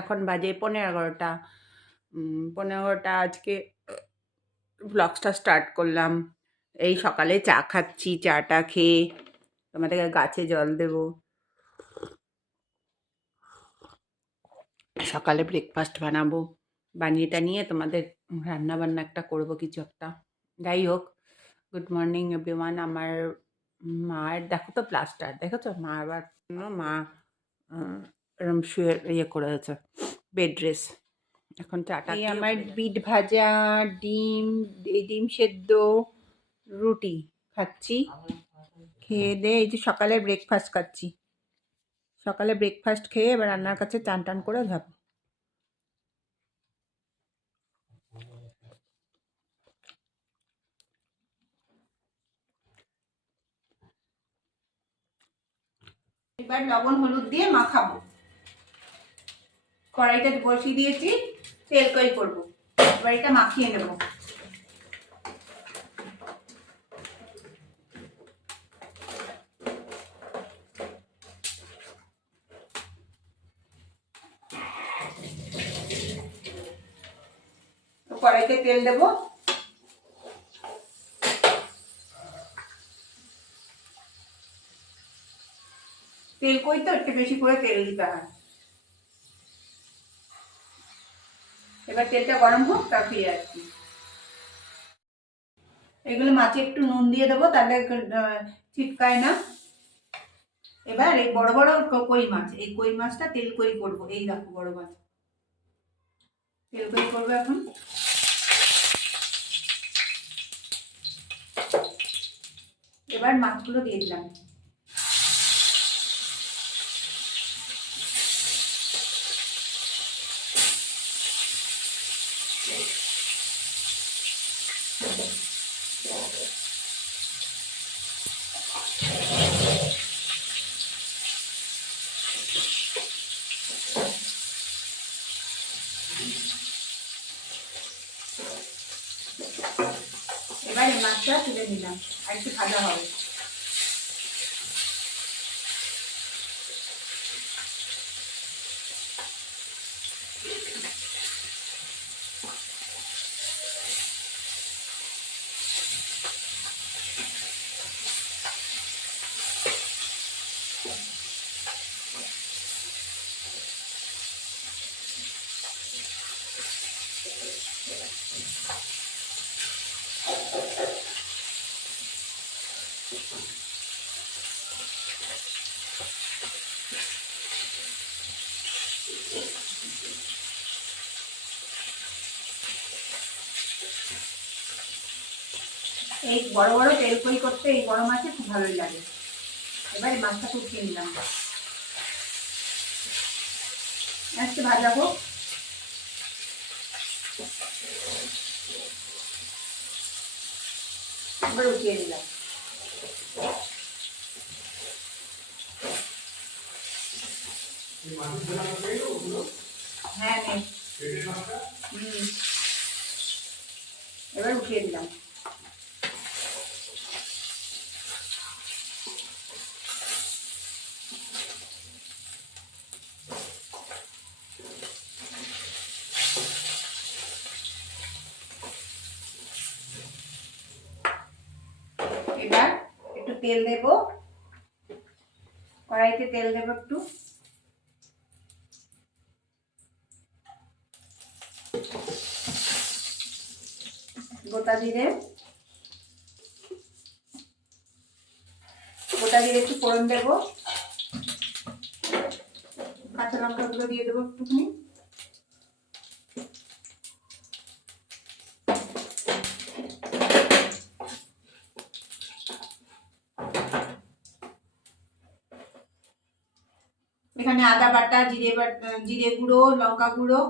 এখন বাজে পনেরো এগারোটা। পনেরো এগারোটা আজকে ব্লগসটা স্টার্ট করলাম। এই সকালে চা খাচ্ছি, চাটা খেয়ে তোমাদেরকে গাছে জল দেব। সকালে ব্রেকফাস্ট বানাবো। বানিয়েটা নিয়ে তোমাদের রান্না বান্না একটা করব কিছু একটা। যাই হোক গুড মর্নিং এভরিওয়ান আমার মায়ের দেখো তো প্লাস্টার দেখেছ? মা আবার, মা এরম শুয়ে ইয়ে করেছে বেড রেস এখন চাটা এই আমার বিট ভাজা ডিম এই ডিম সেদ্ধ রুটি খাচ্ছি। খেয়ে দিয়ে এই যে সকালে ব্রেকফাস্ট খাচ্ছি। সকালে ব্রেকফাস্ট খেয়ে এবার রান্নার কাছে চান টান করে যাব। এবার লবণ হলুদ দিয়ে মাখাবো। কড়াইটা বসিয়ে দিয়েছি, তেল কই করব? এবার এটা মাখিয়ে নেব। কড়াইতে তেল দেবো। তেল কই তো? একটু বেশি করে তেল দিতে হয়। এবার তেলটা গরম হোক, তা ফিরে আসছি। এগুলো মাছে একটু নুন দিয়ে দেবো, তাহলে ছিটকায় না। এবার এই বড় বড় কই মাছ, এই কই মাছটা তেল কই করব? এই দেখো বড় মাছ। তেল কই করব এখন? এবার মাছগুলো দিয়ে দিলাম এবার এই মাছটা তুলে নিলাম আর একটু ভাজা হবে। এই বড় বড় তেল কই করতে, এই বড় মাছে খুব ভালোই লাগে। এবার এই মাছটা উঠিয়ে নিলাম। একটু ভাজা হোক। এবার উঠিয়ে দিলাম হ্যাঁ এবার উঠিয়ে দিলাম এবার একটু তেল দেব। কড়াইতে তেল দেব একটু। গোটা জিরে। গোটা জিরে একটু ফোড়ন দেব। কাঁচা লঙ্কাগুলো দিয়ে দেবো একটুখানি। এখানে আদা বাটা, জিরে জিরে গুঁড়ো, লঙ্কা গুঁড়ো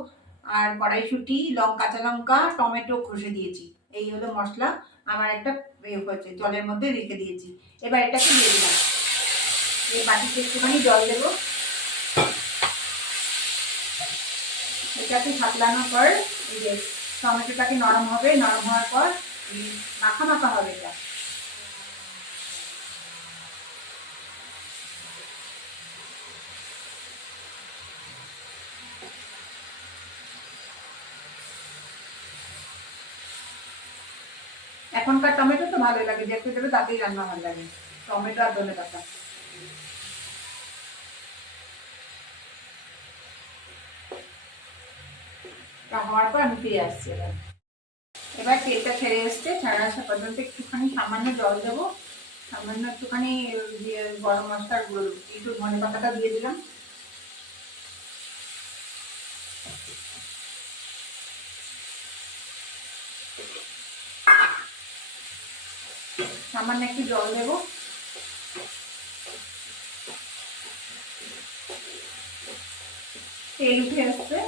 আর কড়াইশুঁটি লঙ্কা কাঁচা লঙ্কা, টমেটো ঘষে দিয়েছি। এই হলো মশলা। আমার একটা এ হচ্ছে জলের মধ্যে রেখে দিয়েছি। এবার এটাকে দিয়ে দিলাম। এই বাটিতে একটুখানি জল দেবো। এটাকে সাতলানোর পর এই যে টমেটোটাকে নরম হবে, নরম হওয়ার পর মাখা মাখা হবে এটা। এখনকার টমেটো তো ভালো লাগে যেতে দেবে তাতেই রান্না ভালো লাগে। টমেটো আর ধনে পাতা। হওয়ার পর আমি ফিরে আসছি এবার এবার তেলটা ছেড়ে এসছে, ছাড়া আসা পর্যন্ত একটুখানি সামান্য জল দেবো। সামান্য একটুখানি গরম মশলার গুঁড়ো, একটু ধনে পাতাটা দিয়ে দিলাম। সামান্য একটু জল দেবো। তেল উঠে আসছে।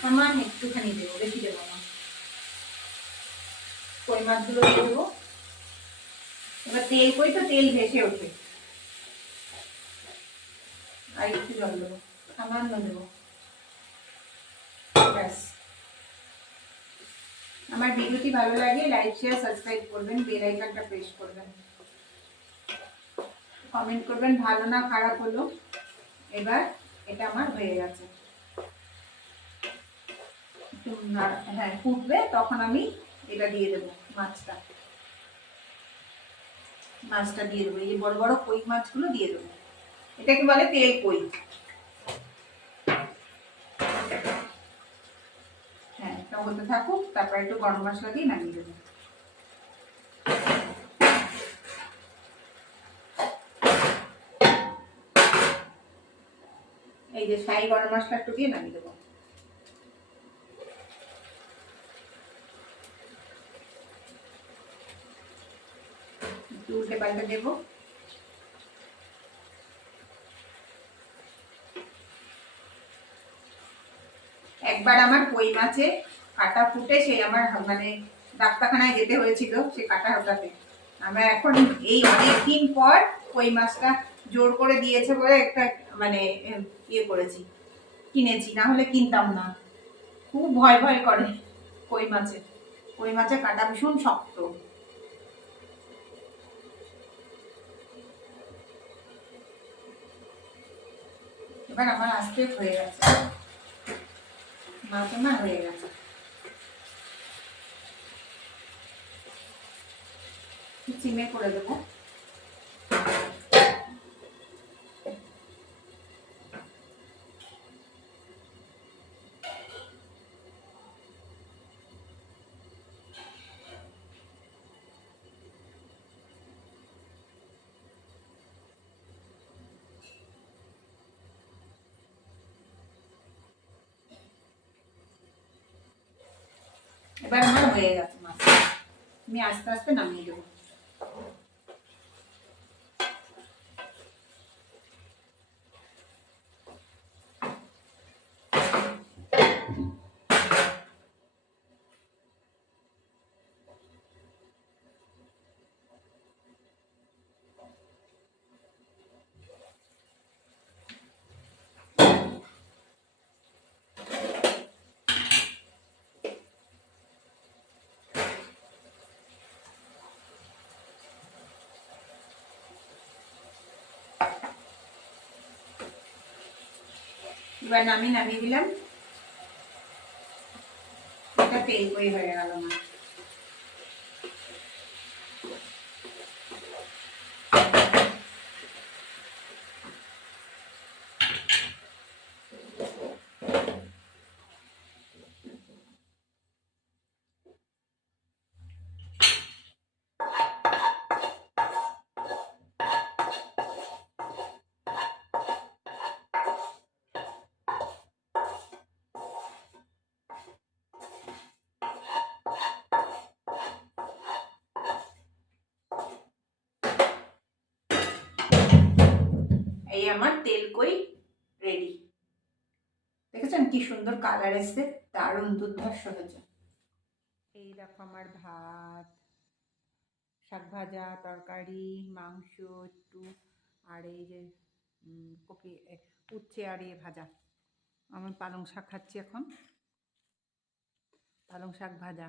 সামান্য একটুখানি দেবো, বেশি দেবো না। কই মাছগুলো দেবো। এবার তেল কই তো, তেল ভেসে ওঠে। আর একটু জল দেবো, সামান্য দেবো। ব্যাস। আমার ভিডিওটি ভালো লাগে লাইক শেয়ার সাবস্ক্রাইব করবেন বেল আইকনটা প্রেস করবেন। কমেন্ট করবেন, ভালো না খারাপ হলো, এবার এটা আমার হয়ে গেছে। হ্যাঁ ফুটবে, তখন আমি এটা দিয়ে দেবো, মাছটা। মাছটা দিয়ে দেবো, এই বড় বড় কই মাছগুলো দিয়ে দেবো। এটাকে বলে তেল কই। হ্যাঁ এটা হতে থাকুক। তারপর একটু গরম মশলা দিয়ে নামিয়ে দেবো। এই যে সাই গরম মশলা একটু দিয়ে নামিয়ে দেবো। একটু দেবো। একবার আমার কই মাছে কাটা ফুটে সে আমার মানে ডাক্তারখানায় যেতে হয়েছিল সে কাটা ওটাতে আমরা এখন এই অনেক দিন পর কই মাছটা জোর করে দিয়েছে বলে একটা মানে ইয়ে করেছি, কিনেছি, না হলে কিনতাম না। খুব ভয় ভয় করে কই মাছে। কই মাছের কাটা ভীষণ শক্ত। এবার আমার আস্তে হয়ে গেছে। মাছ না হয়ে গেছে। চিমে করে দেবো এবার আমার হয়ে গেছে মাছ আমি আস্তে আস্তে নামিয়ে দেবো এবার নামিয়ে নামিয়ে দিলাম। এটা তেল কই হয়ে গেল আমার। আমার তেল কই রেডি দেখেছেন কি সুন্দর কালার এসছে? দারুণ দুর্ধর্ষ হয়েছে। এই দেখো আমার ভাত, শাক ভাজা, তরকারি, মাংস, একটু আর এই যে কপি উচ্ছে আর এ ভাজা। আমি পালং শাক খাচ্ছি এখন। পালং শাক ভাজা।